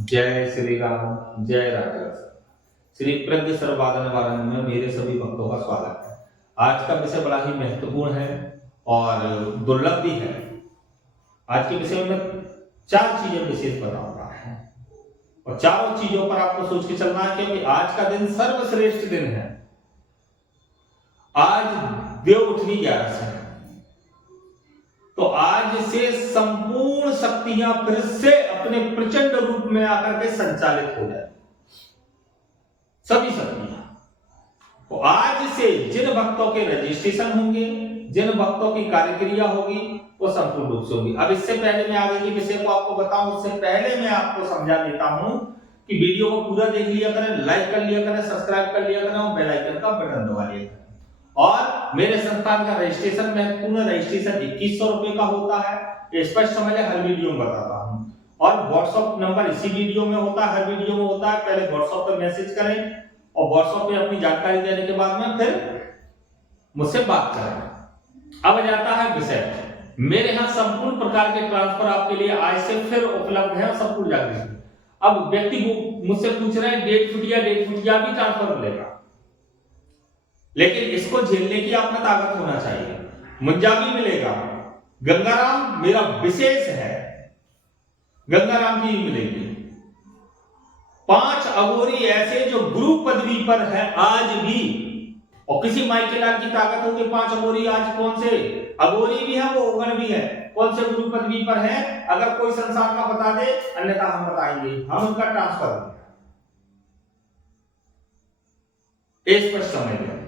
जय श्री राम, जय राजा। श्री प्रज्ञ सर्ववादन वारण में मेरे सभी भक्तों का स्वागत है। आज का विषय बड़ा ही महत्वपूर्ण है और दुर्लभ भी है। आज के विषय में चार चीजें विशेष बताऊंगा और चारों चीजों पर आपको सोच के चलना है, क्योंकि आज का दिन सर्वश्रेष्ठ दिन है। आज देव उठनी 11 से, तो आज से संपूर्ण शक्तियां फिर से अपने प्रचंड रूप में आकर के संचालित हो जाए, सभी शक्तियां। तो आज से जिन भक्तों के रजिस्ट्रेशन होंगे, जिन भक्तों की कार्यक्रिया होगी, वो संपूर्ण रूप से होगी। अब इससे पहले मैं आगे के विषय को आपको बताऊं, उससे पहले मैं आपको समझा देता हूं कि वीडियो को पूरा देख लिया करें, लाइक कर लिया करें, सब्सक्राइब कर लिया करें और बेल आइकन का बटन दबा लिया करें। और मेरे संस्थान का रजिस्ट्रेशन, महत्वपूर्ण रजिस्ट्रेशन 2100 रुपए का होता है। स्पष्ट समझ है, हर वीडियो में बताता हूं। और व्हाट्सएप नंबर इसी वीडियो में होता है, हर वीडियो में होता है। पहले व्हाट्सएप पे मैसेज करें और व्हाट्सएप पे अपनी जानकारी देने के बाद में फिर मुझसे बात करें। अब जाता है विषय। मेरे यहाँ संपूर्ण प्रकार के ट्रांसफर आपके लिए आज से फिर उपलब्ध है, संपूर्ण जागृति। अब व्यक्ति मुझसे पूछ रहे हैं डेट छुटिया भी ट्रांसफर मिलेगा, लेकिन इसको झेलने की आप में ताकत होना चाहिए। मुंजा भी मिलेगा, गंगाराम मेरा विशेष है, गंगाराम की मिलेगी। 5 अघोरी ऐसे जो गुरु पदवी पर है आज भी, और किसी माइकेलाल की ताकत होगी। 5 अघोरी आज कौन से अघोरी भी है, वो उगन भी है, कौन से गुरु पदवी पर है, अगर कोई संसार का बता दे, अन्यथा हम बताएंगे, हम उनका ट्रांसफर स्पष्ट समझ गए।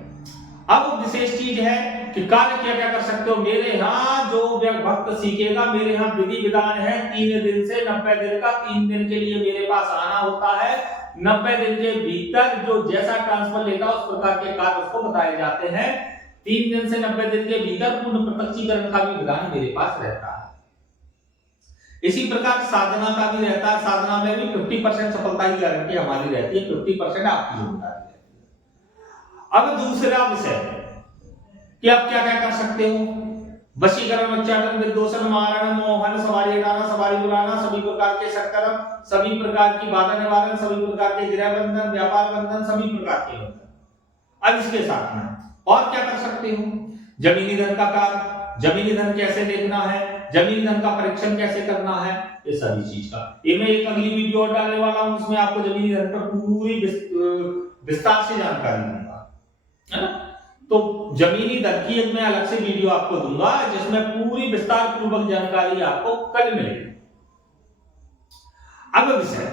अब विशेष चीज है कि कार्य क्या क्या कर सकते हो। मेरे यहाँ जो भक्त सीखेगा, मेरे यहाँ विधि विधान है 3 दिन से 90 दिन का। 3 दिन के लिए मेरे पास आना होता है। 90 दिन के भीतर जो जैसा ट्रांसफर लेता है उस प्रकार के कार्य उसको बताए जाते हैं। 3 दिन से 90 दिन के भीतर पूर्ण प्रत्यक्षीकरण का भी विधान मेरे पास रहता है। इसी प्रकार साधना का भी रहता है। साधना में भी 50% सफलता की गारंटी हमारी रहती है, 50% आपकी जिम्मेदारी। अब दूसरा विषय कि आप क्या क्या कर सकते हो। वशीकरण, उच्चाटन, विद्वेषण, मारण, मोहन, सवारी हटाना, सवारी बुलाना, सभी प्रकार के सत्कर्म, सभी प्रकार की बाधा निवारण, सभी प्रकार के गृह बंधन, व्यापार बंधन, सभी प्रकार के बंधन। अब इसके साथ में और क्या कर सकते हो। जमीनी धन का कार्य, जमीनी धन कैसे देखना है, जमीनी धन का परीक्षण कैसे करना है, ये सभी चीज का ये मैं एक अगली वीडियो डालने वाला हूं। उसमें आपको जमीनी धन पर पूरी विस्तार से जानकारी दूंगा, है ना। तो जमीनी दर की एक मैं अलग से वीडियो आपको दूंगा, जिसमें पूरी विस्तार पूर्वक जानकारी आपको कल मिलेगी। अब विषय,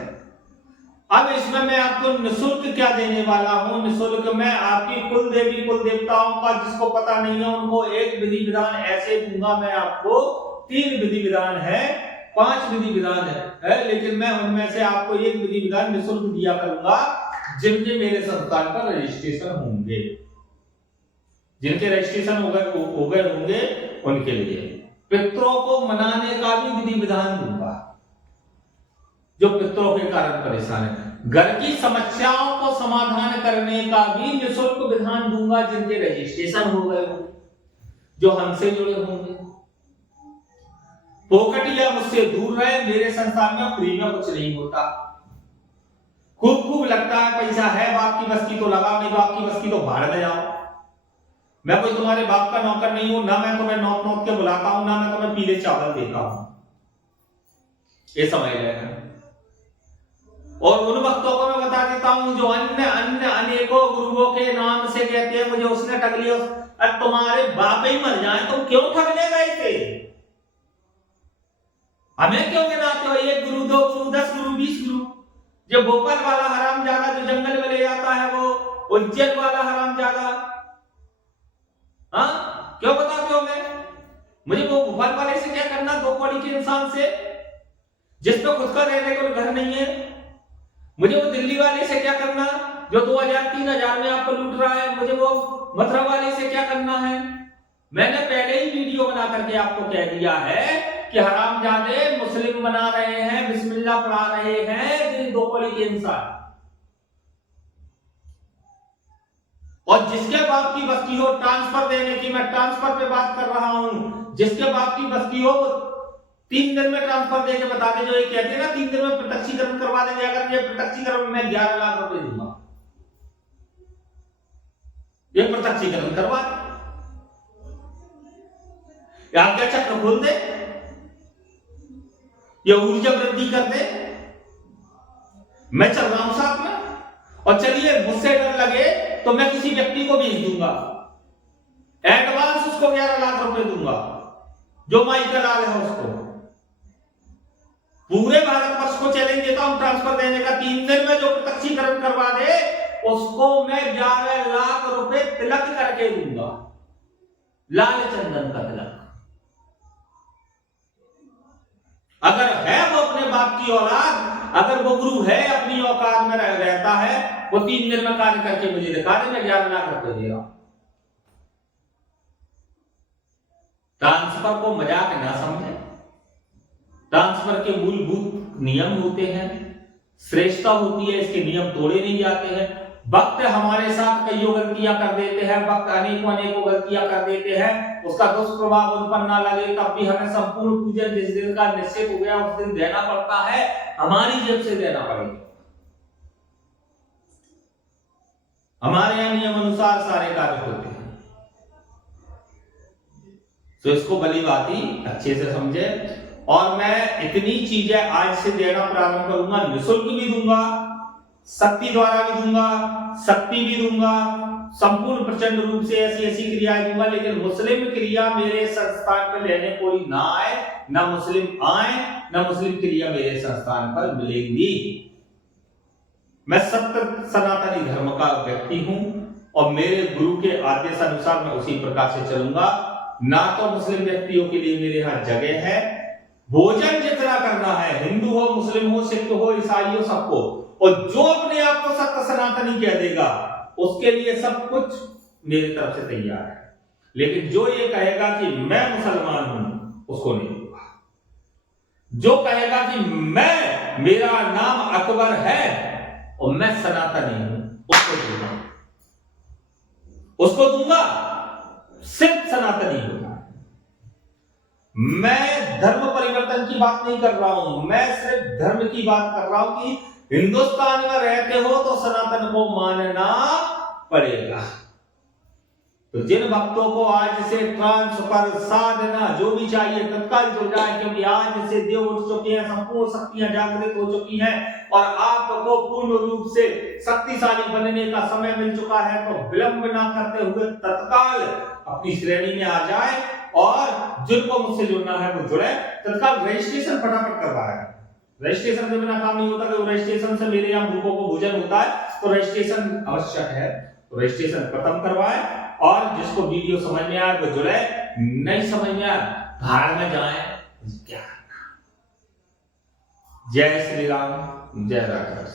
अब इसमें मैं आपको निःशुल्क क्या देने वाला हूं। निःशुल्क मैं आपकी कुल देवी कुल देवताओं का, जिसको पता नहीं है उनको एक विधि विधान ऐसे दूंगा। मैं आपको 3 विधि विधान है, 5 विधि विधान है, लेकिन मैं उनमें से आपको एक विधि विधान निःशुल्क दिया करूंगा, जिनके मेरे संस्थान पर रजिस्ट्रेशन होंगे। जिनके रजिस्ट्रेशन हो गए होंगे उनके लिए पितरों को मनाने का भी विधि विधान दूंगा, जो पितरों के कारण परेशान है। घर की समस्याओं को समाधान करने का भी निःशुल्क विधान दूंगा, जिनके रजिस्ट्रेशन हो गए होंगे, जो हमसे जुड़े होंगे। पोकटिया मुझसे दूर रहे। मेरे संस्थान में फ्री में कुछ नहीं होता। खूब लगता है पैसा है, बाप की बस की तो लगा, नहीं बाप की बस की तो भाड़ में जाओ। मैं कोई तुम्हारे बाप का नौकर नहीं हूं, ना मैं तुम्हें नौत के बुलाता हूं, ना मैं तुम्हें पीले चावल देता हूं, ये समझ लेना। और उन भक्तों को मैं बता देता हूं जो अन्य अनेकों गुरुओं के नाम से कहते हैं मुझे उसने ठग लिया। अरे तुम्हारे बाप ही मर जाए, तुम क्यों ठगने गए थे? हमें क्यों गिनाते हो? 1 गुरु, 2 गुरु, 10 गुरु, 20 गुरु। जो भोपाल वाला हरामजादा जो जंगल में ले जाता है, वो उज्जैन वाला हरामजादा, हाँ क्यों बताते हो? मुझे वो भोपाल वाले से क्या करना, 2 कौड़ी के इंसान से, जिसपे खुद का रहने को घर नहीं है। मुझे वो दिल्ली वाले से क्या करना, जो 2000-3000 में आपको लूट रहा है। मुझे वो मथुरा वाले से क्या करना है। मैंने पहले ही वीडियो बना करके आपको कह दिया है कि हरामजादे मुस्लिम बना रहे हैं, बिस्मिल्लाह पढ़ा रहे हैं 2 कौड़ी के इंसान। और जिसके बाप की बस की हो ट्रांसफर देने की, मैं ट्रांसफर पे बात कर रहा हूं, जिसके बाप की बस की हो 3 दिन में ट्रांसफर देके बता दे, जो ये कहते हैं ना 3 दिन में प्रत्यक्षीकरण करवा देंगे, अगर ये प्रत्यक्षीकरण में 11 लाख रुपए दूंगा, ये प्रत्यक्षीकरण करवा दे, आज्ञा चक्र खोल दे, ये ऊर्जा वृद्धि कर दे, मैं चल रहा हूं साथ में, और चलिए मुझसे डर लगे तो मैं किसी व्यक्ति को भेज दूंगा, एडवांस उसको 11 लाख रुपए दूंगा, जो माइकल लाल है उसको, पूरे भारतवर्ष को चैलेंज देता हूं ट्रांसफर देने का, 3 दिन में जो प्रत्यक्षीकरण करवा दे उसको मैं 11 लाख रुपए तिलक करके दूंगा, लाल चंदन का तिलक। अगर है वो अपने बाप की औलाद, अगर वो गुरु है, अपनी औकात में रहता है, वो 3 दिन में कार्य करके मुझे दिखा दे, मैं 11 लाख रुपए दे रहा हूं। ट्रांसफर को मजाक ना समझे, ट्रांसफर के मूलभूत नियम होते हैं, श्रेष्ठता होती है, इसके नियम तोड़े नहीं जाते हैं। वक्त हमारे साथ कईयों गलतियां कर देते हैं, वक्त अनेकों गलतियां कर देते हैं, उसका दुष्प्रभाव उन पर ना लगे तब भी हमें संपूर्ण पूजन जिस दिन का निश्चित हो गया उस दिन देना पड़ता है, हमारी जेब से देना पड़ेगा। हमारे यहाँ नियम अनुसार सारे कार्य होते हैं, तो इसको भली भांति अच्छे से समझे। और मैं इतनी चीजें आज से देना प्रारंभ करूंगा, निःशुल्क भी दूंगा, शक्ति द्वारा भी दूंगा, शक्ति भी दूंगा, संपूर्ण प्रचंड रूप से ऐसी क्रियाएं दूंगा, लेकिन मुस्लिम क्रिया मेरे संस्थान पर लेने कोई ना आए, ना मुस्लिम आए, ना मुस्लिम क्रिया मेरे संस्थान पर मिलेगी। मैं सत्य सनातनी धर्म का व्यक्ति हूं और मेरे गुरु के आदेश अनुसार मैं उसी प्रकार से चलूंगा। ना तो मुस्लिम व्यक्तियों के लिए मेरे यहां जगह है, भोजन जितना करना है, हिंदू हो, मुस्लिम हो, सिख हो, ईसाई हो, सबको, और जो अपने आप को सत्य सनातनी कह देगा उसके लिए सब कुछ मेरी तरफ से तैयार है। लेकिन जो ये कहेगा कि मैं मुसलमान हूं, उसको नहीं दूंगा। जो कहेगा कि मेरा नाम अकबर है और मैं सनातनी हूं, उसको दूंगा, उसको दूंगा, सिर्फ सनातनी होगा। मैं धर्म परिवर्तन की बात नहीं कर रहा हूं, मैं सिर्फ धर्म की बात कर रहा हूं कि हिंदुस्तान में रहते हो तो सनातन को मानना पड़ेगा। तो जिन भक्तों को आज से ट्रांसफर साधना जो भी चाहिए तत्काल जुड़ जाए, क्योंकि आज से देव उठ चुके हैं, संपूर्ण शक्तियां जागृत हो चुकी हैं और आपको पूर्ण रूप से शक्तिशाली बनने का समय मिल चुका है। तो विलंब ना करते हुए तत्काल अपनी श्रेणी में आ जाए और जिनको मुझसे जुड़ना है वो जुड़े। तत्काल रजिस्ट्रेशन फटाफट करवाएं। रजिस्ट्रेशन के बिना काम नहीं होता, कि रजिस्ट्रेशन से मेरे यहाँ ग्रुपों को भोजन होता है, तो रजिस्ट्रेशन आवश्यक है। तो रजिस्ट्रेशन प्रथम करवाएं और जिसको वीडियो समझ में आए वो जुड़े, नहीं समझ में आए भाड़ में जाए। क्या जय श्री राम, जय राधा।